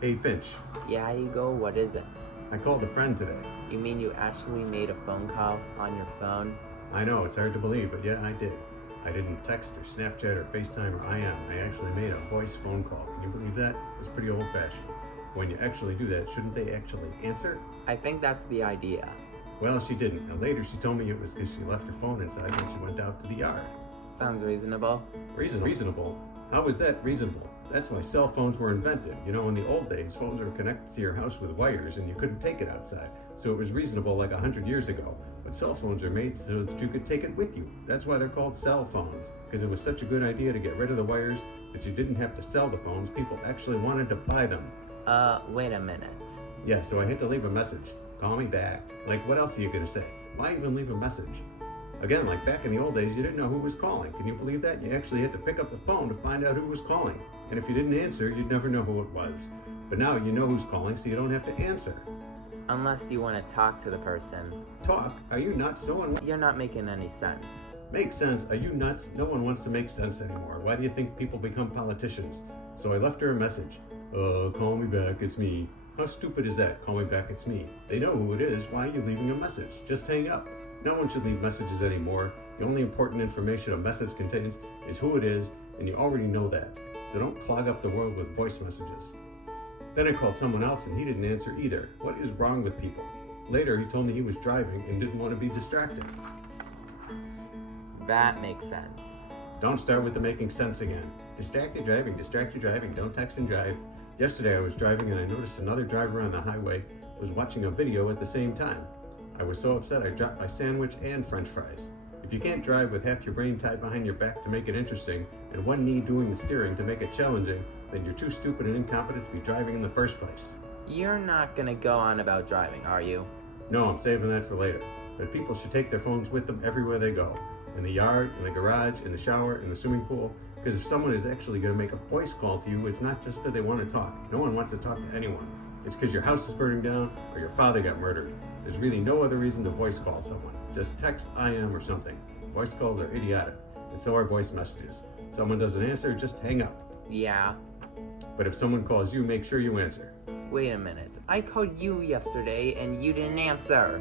Hey, Finch. Yeah, you go. What is it? I called a friend today. You mean you actually made a phone call on your phone? I know, it's hard to believe, but yeah, I did. I didn't text or Snapchat or FaceTime or IM. I actually made a voice phone call. Can you believe that? It was pretty old-fashioned. When you actually do that, shouldn't they actually answer? I think that's the idea. Well, she didn't, and later she told me it was because she left her phone inside when she went out to the yard. Sounds reasonable. Reasonable? How is that reasonable? That's why cell phones were invented. You know, in the old days, phones were connected to your house with wires and you couldn't take it outside. So it was reasonable like 100 years ago. But cell phones are made so that you could take it with you. That's why they're called cell phones. Because it was such a good idea to get rid of the wires that you didn't have to sell the phones. People actually wanted to buy them. Wait a minute. Yeah, so I had to leave a message. Call me back. Like, what else are you gonna say? Why even leave a message? Again, like back in the old days, you didn't know who was calling. Can you believe that? You actually had to pick up the phone to find out who was calling. And if you didn't answer, you'd never know who it was. But now you know who's calling, so you don't have to answer. Unless you want to talk to the person. Talk? Are you nuts? No one You're not making any sense. makes sense. Are you nuts? No one wants to make sense anymore. Why do you think people become politicians? So I left her a message. Call me back, it's me. How stupid is that? Call me back, it's me. They know who it is. Why are you leaving a message? Just hang up. No one should leave messages anymore. The only important information a message contains is who it is, and you already know that. So don't clog up the world with voice messages. Then I called someone else and he didn't answer either. What is wrong with people? Later, he told me he was driving and didn't want to be distracted. That makes sense. Don't start with the making sense again. Distracted driving, don't text and drive. Yesterday I was driving and I noticed another driver on the highway was watching a video at the same time. I was so upset I dropped my sandwich and french fries. If you can't drive with half your brain tied behind your back to make it interesting and one knee doing the steering to make it challenging, then you're too stupid and incompetent to be driving in the first place. You're not gonna go on about driving, are you? No, I'm saving that for later. But people should take their phones with them everywhere they go. In the yard, in the garage, in the shower, in the swimming pool. Because if someone is actually going to make a voice call to you, it's not just that they want to talk. No one wants to talk to anyone. It's because your house is burning down or your father got murdered. There's really no other reason to voice call someone. Just text IM or something. Voice calls are idiotic, and so are voice messages. Someone doesn't answer, just hang up. Yeah. But if someone calls you, make sure you answer. Wait a minute. I called you yesterday and you didn't answer.